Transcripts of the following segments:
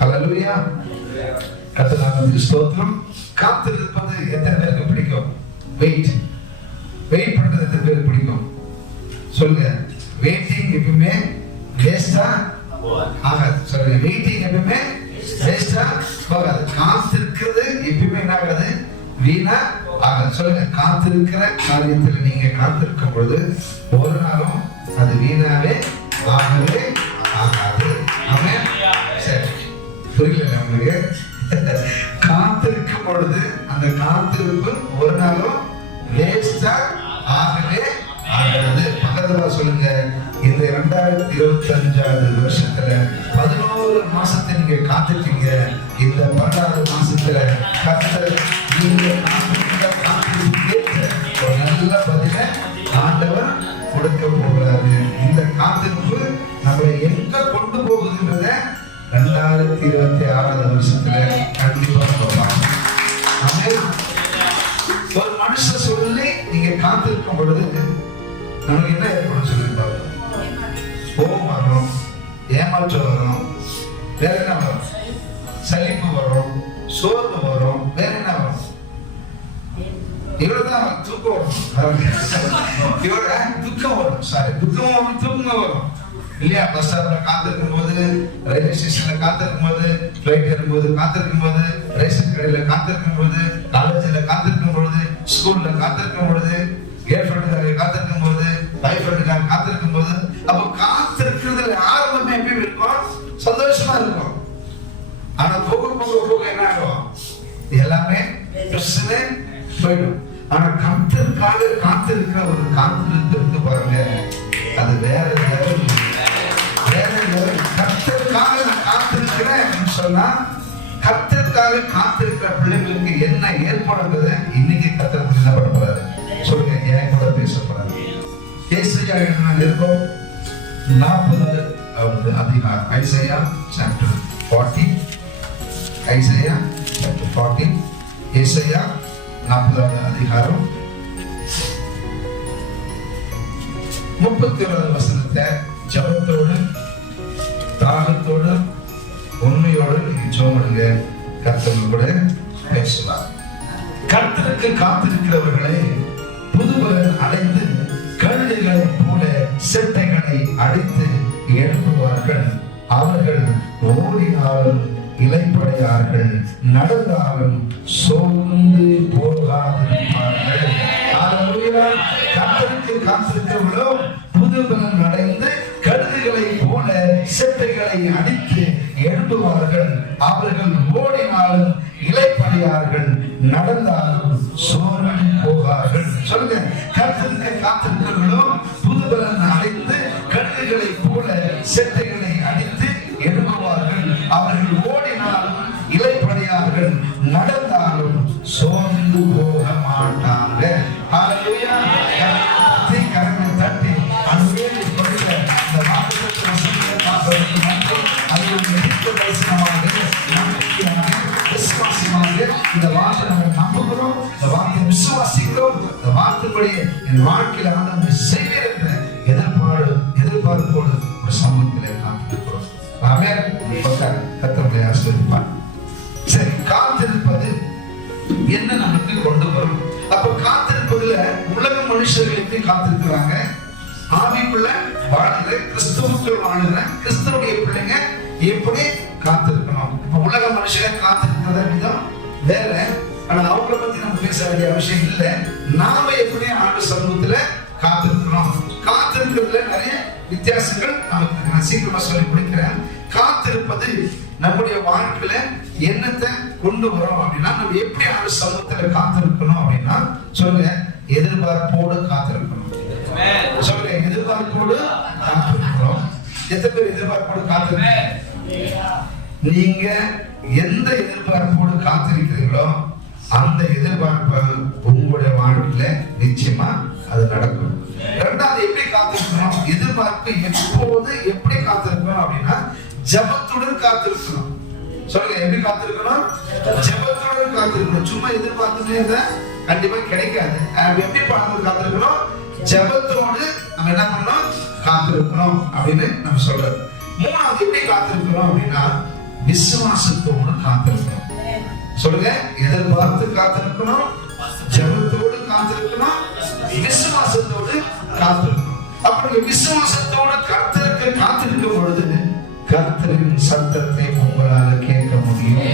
ஹல்லேலூயா. கர்த்தருக்கு ஸ்தோத்திரம். காத்திருப்பது எத்தனை பேருக்கு பிடிக்கும்? வெயிட் பண்றது எத்தனை பேருக்கு பிடிக்கும்? சொல்லுங்க. வெயிட்டிங் எப்பவுமே வேஸ்டா ஆகாது. சொல்லுங்க, வெயிட்டிங் எப்பவுமே வேஸ்டா போகாது. காத்திருக்கிறது எப்பவுமே என்ன ஆகாது? வீணா ஆகாது. சொல்லுங்க, காத்திருக்கிற காரியத்தில் நீங்க காத்திருக்கும் பொழுது ஒரு நாளும் அது வீணாவே ஆகவே ஆகாது. ஆமென். சரி, புரியல உங்களுக்கு? காத்திருக்கும் பொழுது அந்த காத்திருப்பு ஒரு நாளும் வேஸ்டா ஆகவே ஆகாது. பக்கத்துல சொல்லுங்க, இந்த 2025 வருஷத்துல 11 மாசத்தை நீங்க காத்துட்டீங்க. இந்த 12வது மாசத்துல கர்த்தர் நீங்க ஒரு நல்ல பதில ஆண்டவர் கொடுக்க போகிறாரு. இந்த காத்திருப்பு நம்மளை எங்க கொண்டு போகுதுன்றத 2026 வருஷத்துல கண்டிப்பா சொல்லுவாங்க. ஒரு மனுஷன் சொல்லி நீங்க காத்திருக்கும் பொழுது நமக்கு என்ன ஏற்படும் சொல்லியிருப்பாங்க? கோபம் வரும், ஏமாற்றம் வரும், வேற என்ன வரும்? சலிப்பு வரும், சோர்வு வரும், வேற என்ன வரும்? இவ்வளவுதான் தூக்கம் வரும். துக்கம் வரும். சாரி, துக்கம் வரும், தூக்கம் வரும் இல்லையா? பஸ் ஸ்டாப்ல காத்திருக்கும் போது, ரயில்வே ஸ்டேஷன்ல காத்திருக்கும் போது, பிளைட் ஏறும்போது காத்திருக்கும் போது, ரேஷன் கடையில காத்திருக்கும் போது, காலேஜ்ல காத்திருக்கும் பொழுது, ஸ்கூல்ல காத்திருக்கும் பொழுது, கேர்ள் ஃப்ரெண்டுக்காக காத்திருக்கும் போது, பாய் ஃப்ரெண்டுக்காக காத்திருக்கும் போது, அப்ப காத்திருக்கிறதுல ஆரம்பமே எப்படி இருக்கும்? சந்தோஷமா இருக்கும். ஆனா போக போக போக என்ன ஆகும்? எல்லாமே பிரச்சனை போயிடும். ஆனா கர்த்தருக்காக காத்திருக்கிற ஒரு காத்திருக்கிறது பாருங்க, அது வேற லெவல். கர்த்தருக்காக நான் காத்திருக்கிறேன் சொன்னா, கர்த்தருக்காக காத்திருக்கிற பிள்ளைங்களுக்கு என்ன ஏற்படுறது இன்னைக்கு கர்த்தர் என்ன பண்ண போறாரு சொல்லுங்க. என் கூட பேச போறாரு. ஏசாயா இருக்கோம் 40வது அதிகாரம். Isaiah chapter 40. Isaiah chapter 40. ஏசாயா 40வது அதிகாரம் 31வது வசனத்தை ஜெபத்தோடு தாகத்தோடு உண்மையோடு நீங்க ஜெபம்ங்க. கர்த்தர் கூட பேசுவார். கர்த்தருக்கு காத்திருக்கிறவர்களே புதுபலன் அடைந்து கழுதைகளை போல செட்டைகளை அடித்து எழுப்புவார்கள். அவர்கள் ஓடினாலும் இளைப்படையார்கள், நடந்தாலும் சோர்ந்து போகாதிருப்பார்கள். கர்த்தருக்கு காத்திருக்கிறவர்களோ புதுபலன் அடைந்து கழுதைகளை போல செட்டைகளை அடித்து எழுப்புவார்கள். அவர்கள் ஓடினாலும் இளைப்படையார்கள், நடந்தாலும் சோர்ந்து போகார்கள். சொல்லுங்க, கர்த்தருக்கு காத்திருக்கிறவர்களோ புதுபலன் அடைந்து கழுதைகளை போல செட்டைகளை அடித்து எழுப்புவார்கள். அவர்கள் ஓடினாலும் இளைப்படையார்கள், நடந்தாலும் சோர்ந்து போக மாட்டாங்க. ஹல்லேலூயா. கரங்களை தட்டி அன்வேலி கொடுத்த இந்த வாக்குத்தத்த வசனத்தை பார்ப்பதற்கு முன்பு அது ஒரு நித்திய தரிசனமாக, நம்பிக்கையாக, விசுவாசமாக இந்த வார்த்தை நம்ம நம்புகிறோம், இந்த வார்த்தை விசுவாசிக்கிறோம். இந்த வார்த்தைப்படி என் வாழ்க்கையில் ஆண்டவர் செய்வீர் என்ற எதிர்பார்ப்போடு ஒரு சமூகத்திலே காத்திருக்கிறோம். ஆமென். கர்த்தருடைய ஆசீர்வாதம். சரி, காத்திருப்பது என்ன நமக்கு கொண்டு வரும்? அப்ப காத்திருப்பதுல உலக மனுஷர்கள் எப்படி காத்திருக்கிறாங்க? ஆவிக்குள்ள வாழ்கிற, கிறிஸ்துவுக்குள் வாழ்கிற கிறிஸ்துவுடைய பிள்ளைங்க எப்படி காத்திருக்கணும்? இப்ப உலக மனுஷங்க காத்திருக்கிற விதம் வேற. ஆனா அவங்களை பத்தி நம்ம பேச வேண்டிய அவசியம் இல்லை. நாம எப்படி ஆண்டு சமூகத்துல காத்திருக்கிறோம்? காத்திருக்கிறதுல நிறைய வித்தியாசங்கள் நமக்கு நான் சீக்கிரமா சொல்லி முடிக்கிறேன். காத்திருப்பது நம்முடைய வாழ்க்கையில என்னத்தை கொண்டு வரும் அப்படின்னா, நம்ம எப்படி ஆண்டு சமூகத்துல காத்திருக்கணும் அப்படின்னா, சொல்லுங்க, எதிர்பார்ப்போடு காத்திருக்கணும். சொல்லுங்க, எதிர்பார்ப்போடு காத்திருக்கிறோம். எத்தனை பேர் எதிர்பார்ப்போடு காத்திருக்கீங்க? நீங்க எந்த எதிர்பார்ப்போடு காத்திருக்கிறீங்களோ அந்த எதிர்பார்ப்பு உங்களுடைய வாழ்க்கையில நிச்சயமா அது நடக்கும். இரண்டாவது, எப்படி காத்திருக்கணும்? எதிர்பார்ப்பு எப்போது எப்படி காத்திருக்கணும் அப்படின்னா, ஜெபத்துடன் காத்திருக்கணும். சொல்லுங்க, எப்படி காத்திருக்கணும்? ஜெபத்துடன் காத்திருக்கணும். சும்மா எதிர்பார்த்துட்டே இருந்தா கண்டிப்பா கிடைக்காது. எப்படி காத்திருக்கணும்? ஜெபத்தோடு நம்ம என்ன பண்ணணும்? காத்திருக்கணும் அப்படின்னு நம்ம சொல்றோம். மூணாவது, எப்படி காத்திருக்கணும் அப்படின்னா, விசுவாசத்தோடு காத்திருக்கணும். சொல்லுங்க, எதிர்பார்த்து காத்திருக்கணும், ஜெபத்தோடு காத்திருக்கணும், விசுவாசத்தோடு காத்திருக்கணும். அப்படி விசுவாசத்தோடு கர்த்தருக்கு காத்திருக்கும் பொழுது கர்த்தரின் சத்தத்தை உங்களால் கேட்க முடியும்.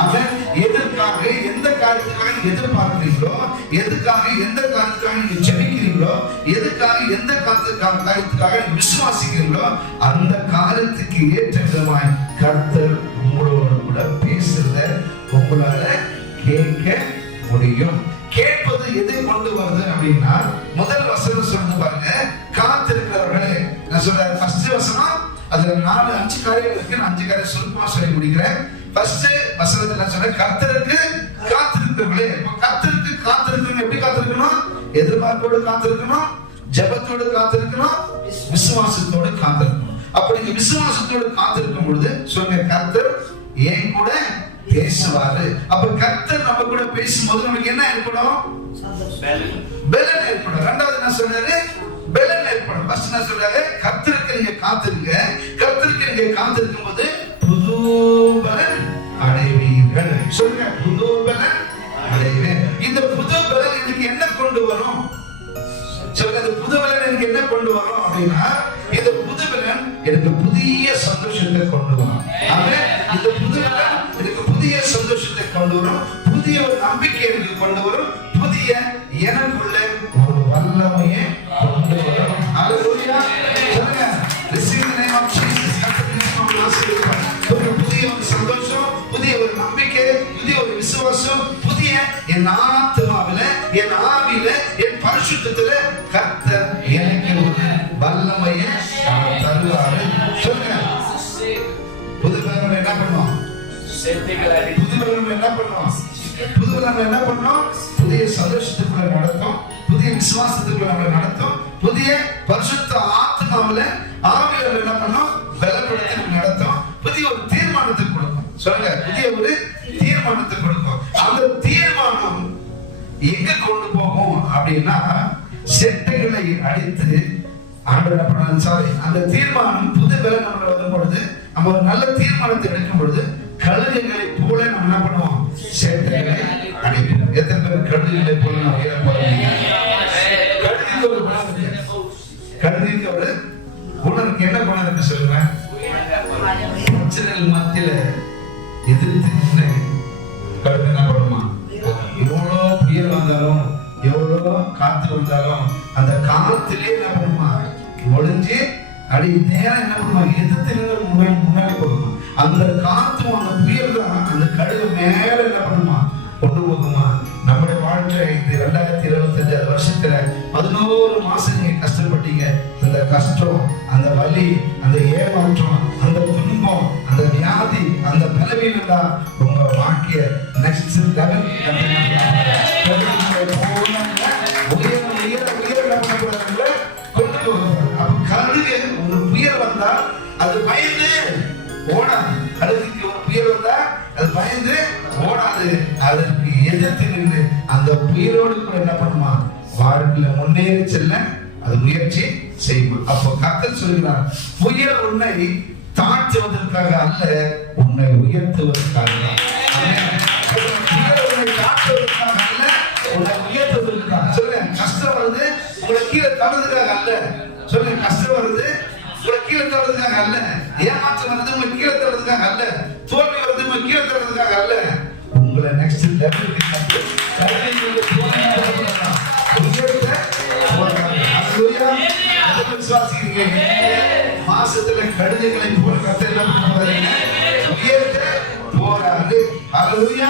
அவன் எதற்காக எந்த காரியத்துக்காக எதிர்பார்க்கிறீங்களோ, எதுக்காக எந்த காரியத்துக்காக நீங்க ஜெபிக்கிறீங்களோ, எதுக்காக எந்த காரியத்துக்காக நீங்க விசுவாசிக்கிறீங்களோ, அந்த காரியத்துக்கு ஏற்ற விதமாய் கர்த்தர் உங்களோட கூட பேசுறத உங்களால கேட்க முடியும். கேட்பது எதை கொண்டு வருது அப்படின்னா, முதல் வசனம் சொல்றது பாருங்க, காத்திருக்கிறவர்களே. நான் சொல்றேன் ஃபர்ஸ்ட் வசனம், அதுல 4-5 காரியங்கள் இருக்கு. நான் 5 காரியம் சுருக்கமா சொல்லி முடிக்கிறேன். ஃபர்ஸ்ட் வசனத்துல நான் சொல்றேன், கர்த்தருக்கு காத்திருக்கிறவர்களே. கர்த்தருக்கு காத்திருக்கணும். எப்படி காத்திருக்கணும்? எதிர்பார்ப்போடு காத்திருக்கணும், ஜெபத்தோடு காத்திருக்கணும், விசுவாசத்தோடு காத்திருக்கணும். அப்படி நீங்க விசுவாசத்தோடு காத்திருக்கும் பொழுது சொல்லுங்க, கர்த்தர் ஏன் கூட பேசுவாரு. அப்ப கர்த்தர் நம்ம கூட பேசும்போது நமக்கு என்ன ஏற்படும்? பலன் ஏற்படும். இரண்டாவது என்ன சொல்றாரு? பலன் ஏற்படும். ஃபர்ஸ்ட் என்ன சொல்றாரு? கர்த்தருக்கு நீங்க காத்திருங்க. கர்த்தருக்கு நீங்க காத்திருக்கும் போது புது பலன் அடைவீர்கள். சொல்லுங்க, புது பலன் அடைவீர்கள். இந்த புது பலன் எனக்கு என்ன கொண்டு வரும்? சொல்லுங்க, இந்த புது பலன் எனக்கு என்ன கொண்டு வரும் அப்படின்னா, இந்த புது பலன் எனக்கு புதிய சந்தோஷத்தை கொண்டு வரும். ஆமென். இந்த புது பலன் எனக்கு புதிய சந்தோஷத்தை கொண்டு வரும், புதிய ஒரு நம்பிக்கை எனக்கு கொண்டு வரும், புதிய எனக்குள்ள ஒரு வல்லமையை கொண்டு வரும். ஹalleluya. சொல்லுங்க, receive the name of Jesus. புதிய ஒரு சந்தோஷம், புதிய ஒரு நம்பிக்கை, புதிய ஒரு விசுவாசம், புதிய என் ஆத்மாவில, என் ஆவியில, என் பரிசுத்தத்தில கர்த்தர் எனக்கு ஒரு வல்லமையை தருவாரு. சொல்லுங்க, புது பலன் என்ன பண்ணுவோம்? புது பலன் என்ன பண்ணுவோம்? புது பலன் என்ன பண்ணுவோம்? புதிய சந்தோஷத்துக்குள்ள நடத்தும், புதிய விசுவாசத்துக்குள்ள நம்மளை நடத்தும், புதிய பரிசுத்த ஆத்மாவில, ஆவியில என்ன பண்ணும்? பலப்படுத்தி நடத்தும், புதிய ஒரு தீர்மானத்தை கொடுக்கும். சொல்லுங்க, புதிய ஒரு தீர்மானத்தை கொடுக்கும். அந்த தீர்மானம் எங்க கொண்டு போகும் அப்படின்னா, செட்டைகளை அடித்து ஆண்டவர் என்ன பண்ணாரு? சாரி, அந்த தீர்மானம் புது பலன் நம்ம வரும் பொழுது, நம்ம ஒரு நல்ல தீர்மானத்தை எடுக்கும் பொழுது கழுகுகளை போல நம்ம என்ன பண்ணுவோம்? செட்டைகளை அடிப்போம். எத்தனை பேர் கழுகுகளை போல நம்ம உயர போறீங்க? கழுகுக்கு ஒரு குணம் இருக்கு. கழுகுக்கு ஒரு குணம் இருக்கு. என்ன குணம் இருக்கு சொல்லுங்க? பிரச்சனைகள் மத்தியில எதிர்த்து நின்று கழுகு என்ன பண்ணுமா? எவ்வளோ புயல் வந்தாலும், எவ்வளோ காத்து வந்தாலும், அந்த காலத்திலே என்ன பண்ணுமா? ஒளிஞ்சு அடி நேரம் என்ன பண்ணுமா? எதிர்த்து நின்று முன்னாடி போகுமா? அந்த காத்தும் அந்த புயல் தான் அந்த கழுகு மேல என்ன பண்ணுமா? கொண்டு போகுமா? நம்முடைய வாழ்க்கை 2025 வருஷத்துல 11 மாசம் நீங்க கஷ்டப்பட்டீங்க. அந்த கஷ்டம், அந்த வலி, அந்த ஏமாற்றம், அந்த துன்பம், அந்த வியாதி, அந்த பலவீனம் தான் உங்க வாழ்க்கைய நெக்ஸ்ட் லெவல் கொண்டு போகும். அப்ப கழுகு ஒரு புயல் வந்தா அது பயந்து ஓடாது. கழுகுக்கு ஒரு புயல் வந்தா அது பயந்து ஓடாது. அதற்கு எதிர்த்து நின்று அந்த புயலோடு கூட என்ன பண்ணுமா? வாழ்க்கையில முன்னேறி செல்ல அது முயற்சி செய்யுமா. அப்போ கர்த்தர் சொல்கிறார், புயல் உன்னை தாழ்த்துவதற்காக அல்ல, உன்னை உயர்த்துவதற்காக. புயல் உன்னை தாழ்த்துவதற்காக அல்ல, உன்னை உயர்த்துவதற்காக. சொல்லுங்க, கஷ்டம் வருது உங்களை கீழே தள்ளுறதுக்காக அல்ல. சொல்லுங்க, கஷ்டம் வருது உங்களை கீழே தள்ளுறதுக்காக அல்ல, ஏமாற்றம் வருது உங்களை கீழே தள்ளுறதுக்காக அல்ல, தோல்வி வருது உங்களை கீழே தள்ளுறதுக்காக அல்ல, உங்களை நெக்ஸ்ட் லெவலுக்கு மாசத்துல கழுகுகளை போல கர்த்தர் என்ன பண்ணுவாரு? உயர்த்த போறாரு. ஹalleluya.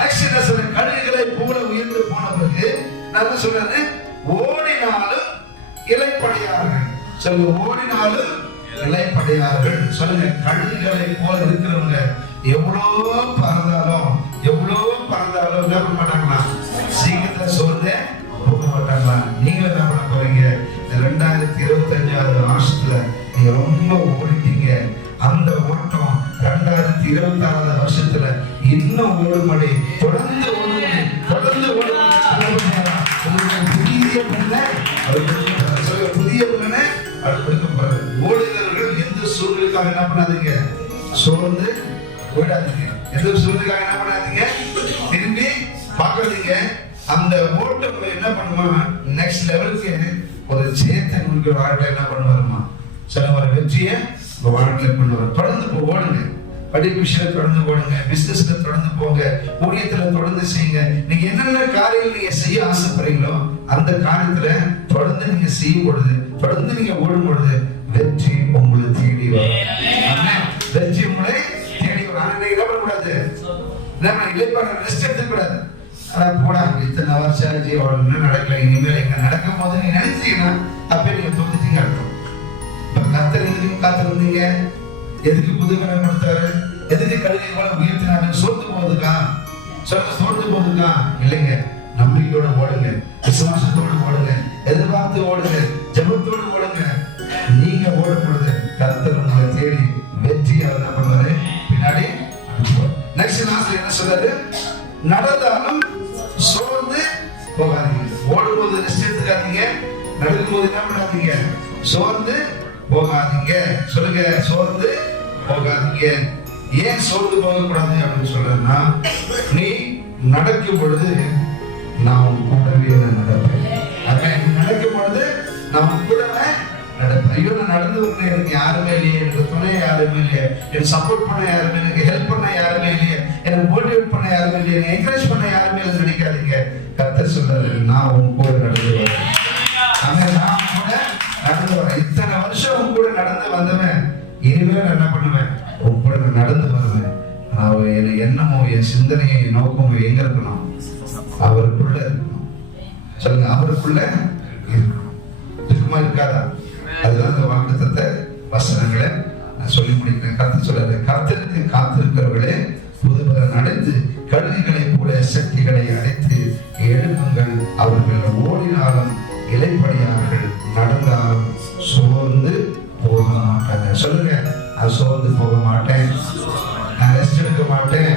நெக்ஸ்ட் என்ன சொல்ற? கழுகுகளை போல உயர்ந்து போன பிறகு நான் என்ன சொல்றேன்? ஓடினாலும் இளைப்படையார்கள். சொல்லுங்க, ஓடினாலும் இளைப்படையார்கள். சொல்லுங்க, கழுகுகளை போல இருக்கிறவங்க எவ்வளோ பறந்தாலும் என்ன பண்ண மாட்டாங்களா? சீக்கிரத்துல சோர்ந்து போக மாட்டாங்களா? நீங்க என்ன பண்ண போறீங்க? 2025 வருஷத்துல நீங்க ரொம்ப ஓடிட்டீங்க. அந்த ஓட்டம் 2026 வருஷத்துல இன்னும் ஓடுமடி, தொடர்ந்து ஓடுமடி. புதிய பண்ண புதிய பண்ண அது கொடுக்க போறாரு. ஓடுகிறவர்கள் எந்த சூழ்நிலைக்காக என்ன பண்ணாதீங்க? சோர்ந்து போயிடாதீங்க. எதுவும் சோர்ந்துக்காக என்ன பண்ணாதீங்க, திரும்பி பார்க்காதீங்க. அந்த ஓட்டம் என்ன பண்ணுமா, நெக்ஸ்ட் லெவலுக்கு ஒரு ஜெயத்தை உங்களுக்கு வாழ்க்கை என்ன பண்ணுவாருமா, சில ஒரு வெற்றியை உங்க வாழ்க்கையில பண்ணுவார். தொடர்ந்து ஓடுங்க, படிப்பு விஷயத்துல தொடர்ந்து ஓடுங்க, பிசினஸ்ல தொடர்ந்து போங்க, ஊழியத்துல தொடர்ந்து செய்யுங்க. நீங்க என்னென்ன காரியங்கள் நீங்க செய்ய ஆசைப்படுறீங்களோ அந்த காரியத்துல தொடர்ந்து நீங்க செய்யும் பொழுது, தொடர்ந்து நீங்க ஓடும் பொழுது வெற்றி உங்களை தேடி வரும். வெற்றி உங்களை தேடி வரும். ஆனா நீங்க என்ன பண்ணக்கூடாது, இளைப்பாற ரெஸ்ட் எடுத்துக்க கூடாது. போடா இத்தனை வருஷம் ஆச்சு, என்ன நடக்கல, இனிமேல் எங்க நடக்கும் போது நீங்க நினைச்சீங்கன்னா அப்பே நீங்க தோத்துட்டீங்க அர்த்தம். இப்ப கர்த்தர் எதுக்கு காத்திருந்தீங்க, எதுக்கு புதுமரம் கொடுத்தாரு, எதுக்கு கழுதை போல உயர்த்தினாரு, சோர்ந்து போகுதுக்கா, சோர்ந்து போகுதுக்கா இல்லைங்க. நம்பிக்கையோட ஓடுங்க, விசுவாசத்தோடு ஓடுங்க, எதிர்பார்த்து ஓடுங்க, ஜெபத்தோடு ஓடுங்க. நீங்க ஓடும் பொழுது கர்த்தர் உங்களை தேடி வெற்றி அவர் என்ன பண்ணுவாரு, பின்னாடி அனுப்புவார். நெக்ஸ்ட் நாஸ்ல என்ன சொல்றாரு, நடந்தாலும் சோர்ந்து போகாதீங்க. ஓடும்போது ரெஸ்ட் எடுத்துக்காதீங்க, நடக்கும்போது என்ன பண்ணாதீங்க, சோர்ந்து போகாதீங்க. சொல்லுங்க, சோர்ந்து போகாதீங்க. ஏன் சோர்ந்து போக கூடாது அப்படின்னு சொல்றேன்னா, நீ நடக்கும் பொழுது நான் கூடவே நடப்பேன். நடக்கும் பொழுது நான் கூடவே நடப்பேன். ஐயோ நான் நடந்து வரேன், எனக்கு யாருமே இல்லையே, எனக்கு துணை யாருமே இல்லையே, எனக்கு சப்போர்ட் பண்ண யாருமே, எனக்கு ஹெல்ப் பண்ண யாருமே இல்லையே, எனக்கு மோட்டிவேட் பண்ண யாருமே இல்லையே, எனக்கு என்கரேஜ் பண்ண யாருமே இல்லைன்னு நினைக்காதீங்க. கர்த்தர் சொல்றாரு, நான் உன் கூட நடந்து வரேன். நான் கூட நடந்து வரேன். இத்தனை வருஷம் உன் கூட நடந்து வந்தவன், இனிமேல் என்ன பண்ணுவேன், உன் கூட நான் நடந்து வருவேன். என் எண்ணமோ என் சிந்தனையை என் நோக்கமோ எங்க இருக்கணும், அவருக்குள்ள இருக்கணும். சொல்லுங்க, அவருக்குள்ள இருக்கணும். இருக்குமா இருக்காதா? அதுதான் இந்த வாக்குத்தத்த வசனங்களை நான் சொல்லி முடிக்கிறேன். கர்த்தர் சொல்றாரு, கர்த்தருக்கு காத்திருக்கிறவர்களே புதுபலன் அடைந்து கழுகுகளை போல சக்திகளை அடைத்து எழுப்புங்கள். அவர்கள் ஓடினாலும் இலைப்படியார்கள், நடந்தாலும் சோர்ந்து போக மாட்டாங்க. சொல்லுங்க, நான் சோர்ந்து போக மாட்டேன், நான் ரெஸ்ட் எடுக்க மாட்டேன்,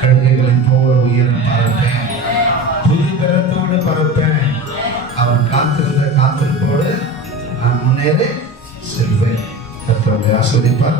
கழுகுகளை போல உயர்ந்து பறப்பேன், புது பலத்தோடு பறப்பேன். அவன் காத்திருந்த காத்திருப்போடு நான் முன்னேறி செல்வேன். கர்த்தர் ஆசீர்வதிப்பார்.